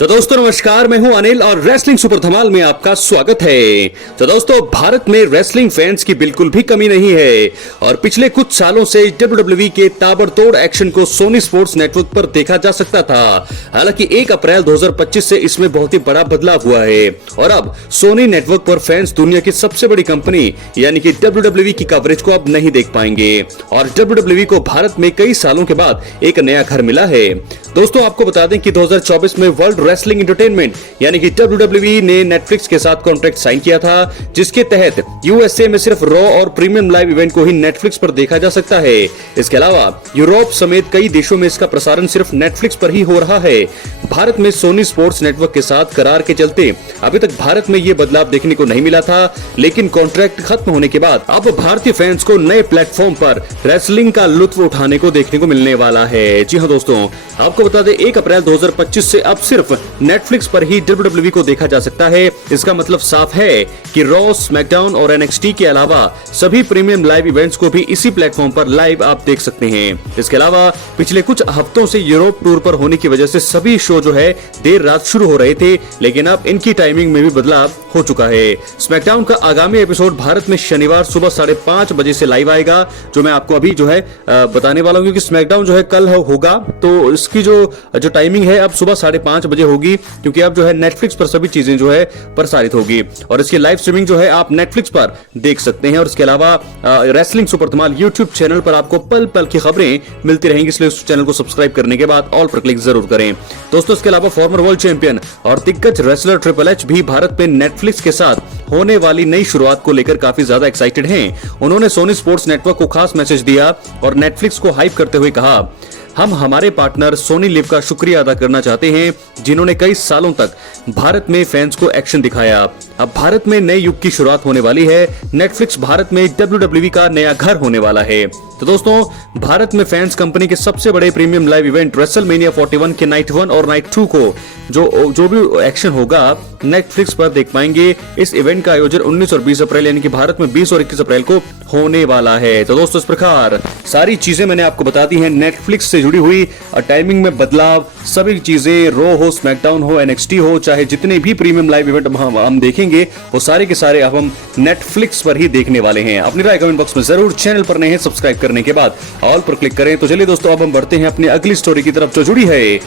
तो दोस्तों नमस्कार, मैं हूं अनिल और रेसलिंग सुपर धमाल में आपका स्वागत है। तो दोस्तों भारत में रेसलिंग फैंस की बिल्कुल भी कमी नहीं है और पिछले कुछ सालों से WWE के ताबड़तोड़ एक्शन को सोनी स्पोर्ट्स नेटवर्क पर देखा जा सकता था। हालांकि 1 अप्रैल 2025 से इसमें बहुत ही बड़ा बदलाव हुआ है और अब सोनी नेटवर्क पर फैंस दुनिया की सबसे बड़ी कंपनी यानी कि WWE की कवरेज को अब नहीं देख पाएंगे और WWE को भारत में कई सालों के बाद एक नया घर मिला है। दोस्तों आपको बता दें कि 2024 में वर्ल्ड रेसलिंग एंटरटेनमेंट यानी कि WWE ने नेटफ्लिक्स के साथ कॉन्ट्रैक्ट साइन किया था, जिसके तहत यूएसए में सिर्फ रॉ और प्रीमियम लाइव इवेंट को ही नेटफ्लिक्स पर देखा जा सकता है। इसके अलावा यूरोप समेत कई देशों में इसका प्रसारण सिर्फ नेटफ्लिक्स पर ही हो रहा है। भारत में सोनी स्पोर्ट्स नेटवर्क के साथ करार के चलते अभी तक भारत में ये बदलाव देखने को नहीं मिला था, लेकिन कॉन्ट्रैक्ट खत्म होने के बाद अब भारतीय फैंस को नए प्लेटफॉर्म पर रेसलिंग का लुत्फ उठाने को देखने को मिलने वाला है। जी हाँ दोस्तों, आपको बता दें 1 अप्रैल 2025 से अब सिर्फ नेटफ्लिक्स पर ही WWE को देखा जा सकता है। इसका मतलब साफ है कि रॉ, स्मैकडाउन और NXT के अलावा सभी प्रीमियम लाइव इवेंट्स को भी इसी प्लेटफॉर्म पर लाइव आप देख सकते हैं। इसके अलावा पिछले कुछ हफ्तों से यूरोप टूर पर होने की वजह से सभी शो जो है देर रात शुरू हो रहे थे, लेकिन अब इनकी टाइमिंग में भी बदलाव हो चुका है। स्मैकडाउन का आगामी एपिसोड भारत में शनिवार सुबह 5:30 बजे से लाइव आएगा, जो मैं आपको अभी जो है बताने वाला हूँ, क्योंकि स्मैकडाउन जो है कल होगा तो इसकी जो टाइमिंग है अब सुबह 5:30 बजे होगी, क्योंकि अब जो है नेटफ्लिक्स पर सभी चीजें जो है प्रसारित होगी और इसकी लाइव स्ट्रीमिंग जो है आप नेटफ्लिक्स पर देख सकते हैं। और इसके अलावा रेसलिंग सुपर धमाल यूट्यूब चैनल पर आपको पल पल की खबरें मिलती रहेंगी, इसलिए उस चैनल को सब्सक्राइब करने के बाद ऑल पर क्लिक जरूर करें। दोस्तों इसके अलावा फॉर्मर वर्ल्ड चैंपियन और दिग्गज रेसलर ट्रिपल एच भी भारत में नेटफ्लिक्स के साथ होने वाली नई शुरुआत को लेकर काफी ज्यादा एक्साइटेड हैं। उन्होंने सोनी स्पोर्ट्स नेटवर्क को खास मैसेज दिया और नेटफ्लिक्स को हाइप करते हुए कहा, हम हमारे पार्टनर सोनी लिव का शुक्रिया अदा करना चाहते हैं, जिन्होंने कई सालों तक भारत में फैंस को एक्शन दिखाया। अब भारत में नए युग की शुरुआत होने वाली है। नेटफ्लिक्स भारत में WWE का नया घर होने वाला है। तो दोस्तों भारत में फैंस कंपनी के सबसे बड़े प्रीमियम लाइव इवेंट रेसलमेनिया 41 के नाइट 1 और नाइट 2 को जो भी एक्शन होगा नेटफ्लिक्स पर देख पाएंगे। इस इवेंट का आयोजन 19 और 20 अप्रैल यानी कि भारत में 20 और 21 अप्रैल को होने वाला है। तो दोस्तों इस प्रकार सारी चीजें मैंने आपको बता दी हैं नेटफ्लिक्स से जुड़ी हुई। टाइमिंग में बदलाव, सभी चीजें रॉ हो, स्मैकडाउन हो, NXT हो, चाहे जितने भी प्रीमियम लाइव इवेंट हम देखेंगे वो सारे के सारे अब हम नेटफ्लिक्स पर ही देखने वाले हैं। अपनी राय कमेंट बॉक्स में जरूर, चैनल पर नए हैं सब्सक्राइब करने के बाद ऑल पर क्लिक करें। तो चलिए दोस्तों अब हम बढ़ते हैं अपनी अगली स्टोरी की तरफ जो जुड़ी है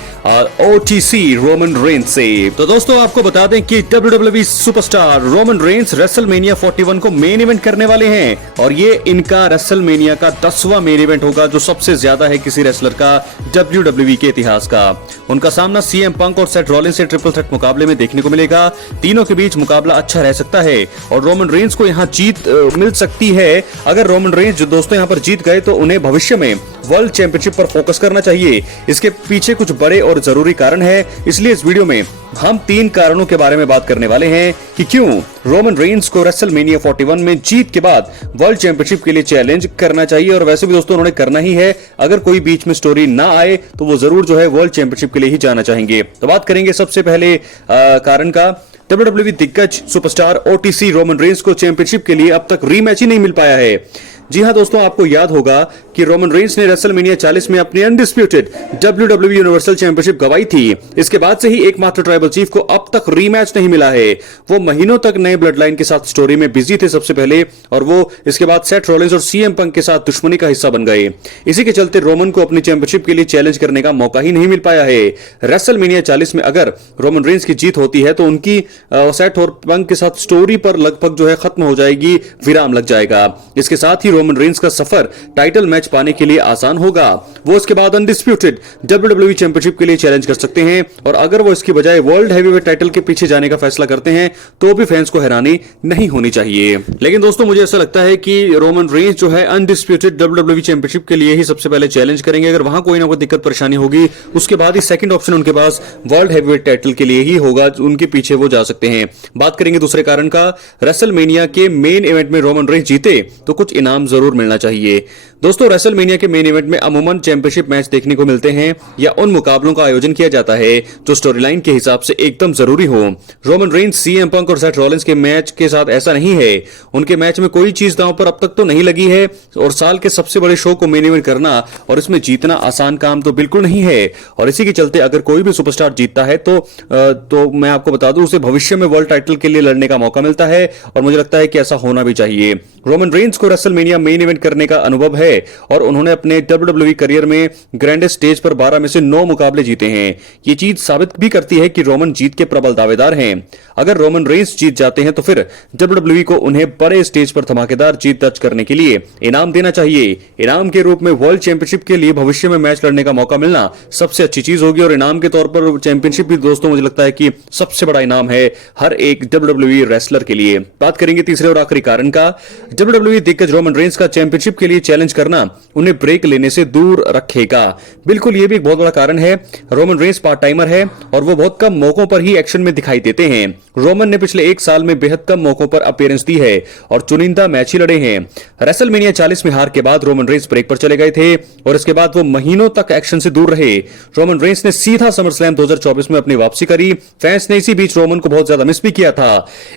OTC रोमन रेंस से। तो दोस्तों आपको बता दें कि WWE superstar Roman Reigns WrestleMania 41 को मेन इवेंट करने वाले हैं और ये इनका रेसलमेनिया का 10वां मेन इवेंट होगा, जो सबसे ज्यादा है किसी रेसलर का WWE के इतिहास का। उनका सामना CM पंक और सेथ रॉलिंस से ट्रिपल थ्रेट मुकाबले में देखने को मिलेगा। तीनों के बीच मुकाबला अच्छा रह सकता है और रोमन रेंस को यहाँ जीत मिल सकती है। अगर रोमन रेंस जो दोस्तों यहाँ पर जीत गए तो उन्हें भविष्य में वर्ल्ड चैंपियनशिप पर फोकस करना चाहिए। इसके पीछे कुछ बड़े और जरूरी कारण है, इसलिए इस वीडियो में हम 3 कारणों के बारे में बात करने वाले हैं कि क्यों रोमन रेंस को रेसलमेनिया 41 में जीत के बाद वर्ल्ड चैंपियनशिप के लिए चैलेंज करना चाहिए। और वैसे भी दोस्तों उन्होंने करना ही है, अगर कोई बीच में स्टोरी ना आए तो वो जरूर जो है वर्ल्ड चैंपियनशिप के लिए ही जाना चाहेंगे। तो बात करेंगे सबसे पहले कारण का। WWE दिग्गज सुपरस्टार OTC रोमन रेंस को चैंपियनशिप के लिए अब तक रीमैच ही नहीं मिल पाया है। जी हां दोस्तों, आपको याद होगा कि रोमन रेंस ने रेसलमेनिया 40 में अपनी अनडिस्प्यूटेड WWE यूनिवर्सल चैंपियनशिप गंवाई थी। इसके बाद से ही एकमात्र ट्राइबल चीफ को अब तक रीमैच नहीं मिला है। वो महीनों तक नए ब्लड लाइन के साथ स्टोरी में बिजी थे सबसे पहले, और वो इसके बाद सेथ रॉलिंस और CM पंक के साथ दुश्मनी का हिस्सा बन गए। इसी के चलते रोमन को अपनी चैंपियनशिप के लिए चैलेंज करने का मौका ही नहीं मिल पाया है। रेसलमेनिया 40 में अगर रोमन रेंस की जीत होती है तो उनकी सेथ और पंक के साथ स्टोरी पर लगभग जो है खत्म हो जाएगी, विराम लग जाएगा। इसके साथ ही रोमन रेंस का सफर टाइटल मैच पाने के लिए आसान होगा। वो इसके बाद अनडिस्प्यूटेड WWE चैंपियनशिप के लिए चैलेंज कर सकते हैं, और अगर वो इसकी बजाय वर्ल्ड हैवीवेट टाइटल के पीछे जाने का फैसला करते हैं तो भी फैंस को हैरानी नहीं होनी चाहिए। लेकिन दोस्तों मुझे ऐसा लगता है कि रोमन रेंस जो है अनडिस्प्यूटेड WWE चैंपियनशिप के लिए ही सबसे पहले चैलेंज करेंगे। अगर वहां कोई ना कोई दिक्कत परेशानी होगी उसके बाद ही सेकंड ऑप्शन उनके पास वर्ल्ड हैवीवेट टाइटल के लिए ही होगा, उनके पीछे वो जा सकते हैं। बात करेंगे दूसरे कारण का। रेसलमेनिया के मेन इवेंट में रोमन रेंस जीते तो कुछ इनाम इनाम जरूर मिलना चाहिए। दोस्तों, रेसलमेनिया के मेन इवेंट में अमूमन चैंपियनशिप मैच देखने को मिलते हैं या उन मुकाबलों का आयोजन किया जाता है जो स्टोरी लाइन के हिसाब से एकदम जरूरी हो। रोमन रेंस, सीएम पंक और सेथ रॉलिंस के मैच के साथ ऐसा नहीं है। उनके मैच में कोई चीज दांव पर अब तक तो नहीं लगी है और साल के सबसे बड़े शो को मेन इवेंट करना और इसमें जीतना आसान काम तो बिल्कुल नहीं है। और इसी के चलते अगर कोई भी सुपरस्टार जीतता है तो मैं आपको बता दूं, उसे भविष्य में वर्ल्ड टाइटल के लिए लड़ने का मौका मिलता है और मुझे लगता है कि ऐसा होना भी चाहिए। रोमन रेंस को रेसलमेनिया मेन इवेंट करने का अनुभव है और उन्होंने अपने WWE करियर में ग्रैंडेस्ट स्टेज पर 12 में से 9 मुकाबले जीते हैं। ये चीज साबित भी करती है कि रोमन जीत के प्रबल दावेदार हैं। अगर रोमन रेंस जीत जाते हैं तो फिर WWE को उन्हें बड़े स्टेज पर धमाकेदार जीत दर्ज करने के लिए इनाम देना चाहिए। इनाम के रूप में वर्ल्ड चैंपियनशिप के लिए भविष्य में मैच लड़ने का मौका मिलना सबसे अच्छी चीज होगी और इनाम के तौर पर चैंपियनशिप भी दोस्तों मुझे लगता है कि सबसे बड़ा इनाम है हर एक WWE रेसलर के लिए। बात करेंगे तीसरे और आखिरी कारण का। WWE दिग्गज रोमन रेंस का चैंपियनशिप के लिए चैलेंज करना उन्हें ब्रेक लेने से दूर रखेगा। बिल्कुल, यह भी एक बहुत बड़ा कारण है। रोमन रेंस पार्ट टाइमर है और वो बहुत कम मौकों पर ही एक्शन में दिखाई देते हैं। रोमन ने पिछले 1 साल में बेहद कम मौकों पर अपीयरेंस दी है और चुनिंदा मैच ही लड़े हैं। रेसलमेनिया 40 में हार के बाद रोमन रेंस ब्रेक पर चले गए थे और इसके बाद वो महीनों तक एक्शन से दूर रहे। रोमन रेंस ने सीधा समरस्लैम 2024 में अपनी वापसी करी। फैंस ने इसी बीच रोमन को बहुत ज्यादा मिस भी किया था।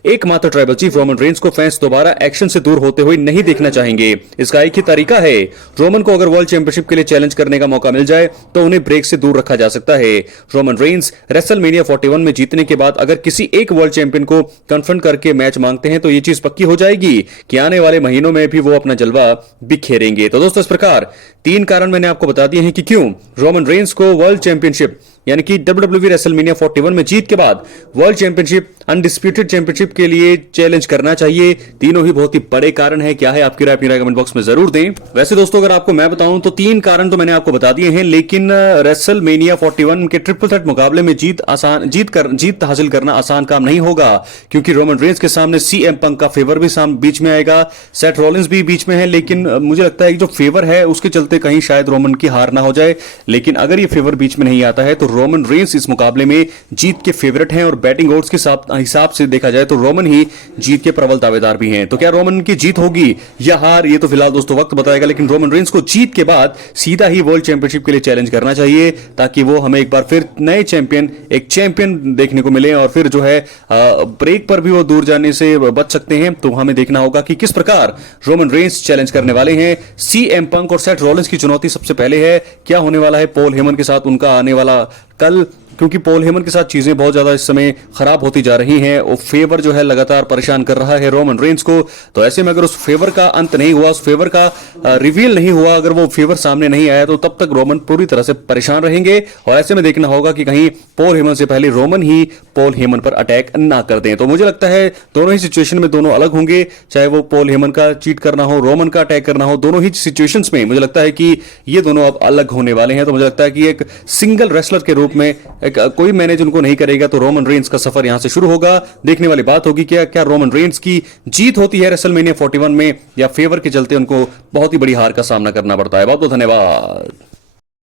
एकमात्र ट्राइबल चीफ रोमन रेंस को फैंस दोबारा एक्शन से दूर होते हुए नहीं देखना चाहेंगे। इसका एक ही तरीका है, रोमन को अगर वर्ल्ड चैंपियनशिप के लिए चैलेंज करने का मौका मिल जाए तो उन्हें ब्रेक से दूर रखा जा सकता है। रोमन रेंस रेसलमेनिया 41 में जीतने के बाद अगर किसी एक वर्ल्ड चैंपियन को कन्फ्रंट करके मैच मांगते हैं तो यह चीज पक्की हो जाएगी कि आने वाले महीनों में भी वो अपना जलवा बिखेरेंगे। तो दोस्तों, इस प्रकार 3 कारण मैंने आपको बता दिए हैं कि क्यों रोमन रेंस को वर्ल्ड चैंपियनशिप यानी कि WWE रेसलमेनिया 41 में जीत के बाद वर्ल्ड चैंपियनशिप, अनडिस्प्यूटेड चैंपियनशिप के लिए चैलेंज करना चाहिए। तीनों ही बहुत ही बड़े कारण है। क्या है आपकी राय? अपनी राय कमेंट बॉक्स में जरूर दें। वैसे दोस्तों, अगर आपको मैं बताऊं तो 3 कारण तो मैंने आपको बता दिए हैं, लेकिन रेसलमेनिया 41 के ट्रिपल थ्रेट मुकाबले में जीत हासिल करना आसान काम नहीं होगा क्योंकि रोमन रेंस के सामने सीएम पंक का फेवर भी बीच में आएगा, सेथ रॉलिंस भी बीच में है। लेकिन मुझे लगता है कि जो फेवर है उसके चलते कहीं शायद रोमन की हार ना हो जाए। लेकिन अगर ये फेवर बीच में नहीं आता है तो रोमन रेंस इस मुकाबले में जीत के फेवरेट हैं और बैटिंग ओड्स के हिसाब से देखा जाए तो रोमन ही जीत के प्रबल दावेदार भी हैं। तो क्या रोमन की जीत होगी या हार, ये तो फिलहाल दोस्तों वक्त बताएगा। लेकिन रोमन रेंस को जीत के बाद सीधा ही वर्ल्ड चैंपियनशिप के लिए चैलेंज करना चाहिए ताकि वो हमें एक बार फिर नए चैंपियन देखने को मिले और फिर जो है ब्रेक पर भी वो दूर जाने से बच सकते हैं। तो हमें देखना होगा कि किस प्रकार रोमन रेंस चैलेंज करने वाले हैं। सीएम पंक और सेथ रॉलिंस की चुनौती सबसे पहले है। क्या होने वाला है पॉल हेमन के साथ उनका आने वाला कल, क्योंकि पॉल हेमन के साथ चीजें बहुत ज्यादा इस समय खराब होती जा रही हैं और फेवर जो है लगातार परेशान कर रहा है रोमन रेंस को। तो ऐसे में अगर उस फेवर का अंत नहीं हुआ, उस फेवर का रिवील नहीं हुआ, अगर वो फेवर सामने नहीं आया तो तब तक रोमन पूरी तरह से परेशान रहेंगे और ऐसे में देखना होगा कि कहीं पॉल हेमन से पहले रोमन ही पॉल हेमन पर अटैक ना कर दें। तो मुझे लगता है दोनों ही सिचुएशन में दोनों अलग होंगे, चाहे वो पॉल हेमन का चीट करना हो, रोमन का अटैक करना हो, दोनों ही सिचुएशंस में मुझे लगता है कि ये दोनों अब अलग होने वाले हैं। तो मुझे लगता है कि एक सिंगल रेसलर के रूप में कोई मैनेज उनको नहीं करेगा तो रोमन रेंस का सफर यहां से शुरू होगा। देखने वाली बात होगी क्या रोमन रेंस की जीत होती है रेसलमेनिया 41 में या फेवर के चलते उनको बहुत ही बड़ी हार का सामना करना पड़ता है। बहुत बहुत धन्यवाद।